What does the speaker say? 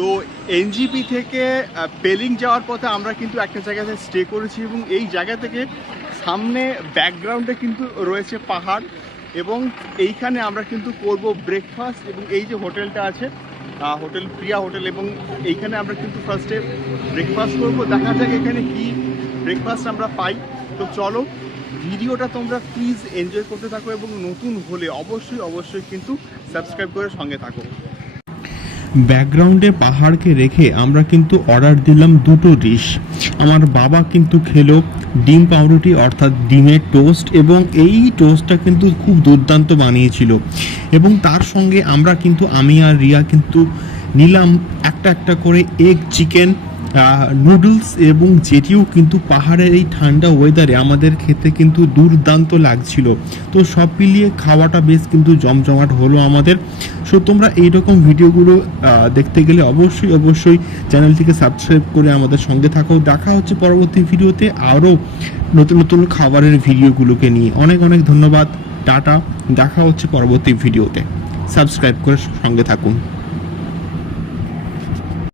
তো এনজিপি থেকে পেলিং যাওয়ার পথে আমরা কিন্তু একটা জায়গাতে স্টে করেছি এবং এই জায়গা থেকে সামনে ব্যাকগ্রাউন্ডে কিন্তু রয়েছে পাহাড় এবং এইখানে আমরা কিন্তু করব ব্রেকফাস্ট এবং এই যে হোটেলটা আছে হোটেল প্রিয়া হোটেল এবং এইখানে আমরা কিন্তু ফার্স্টে ব্রেকফাস্ট করব। দেখা যাক এখানে কি ব্রেকফাস্ট আমরা পাই। তো চলো, ভিডিওটা তোমরা প্লিজ এনজয় করতে থাকো এবং নতুন হলে অবশ্যই অবশ্যই কিন্তু সাবস্ক্রাইব করে সঙ্গে থাকো। ব্যাকগ্রাউন্ডে পাহাড়কে রেখে আমরা কিন্তু অর্ডার দিলাম দুটো ডিশ। আমার বাবা কিন্তু খেলো ডিম পাউরুটি, অর্থাৎ ডিমের টোস্ট এবং এই টোস্টটা কিন্তু খুব দুর্দান্ত বানিয়েছিল। এবং তার সঙ্গে আমরা কিন্তু আমি আর রিয়া কিন্তু নিলাম একটা একটা করে এগ চিকেন নুডলস এবং যেটিও কিন্তু পাহাড়ের এই ঠান্ডা ওয়েদারে আমাদের খেতে কিন্তু দুর্দান্ত লাগছিল। তো সব মিলিয়ে খাওয়াটা বেশ কিন্তু জমজমাট হলো আমাদের। সো তোমরা এইরকম ভিডিওগুলো দেখতে গেলে অবশ্যই অবশ্যই চ্যানেলটিকে সাবস্ক্রাইব করে আমাদের সঙ্গে থাকো। দেখা হচ্ছে পরবর্তী ভিডিওতে আরও নতুন নতুন খাবারের ভিডিওগুলোকে নিয়ে। অনেক অনেক ধন্যবাদ। টাটা। দেখা হচ্ছে পরবর্তী ভিডিওতে সাবস্ক্রাইব করে সঙ্গে থাকুন।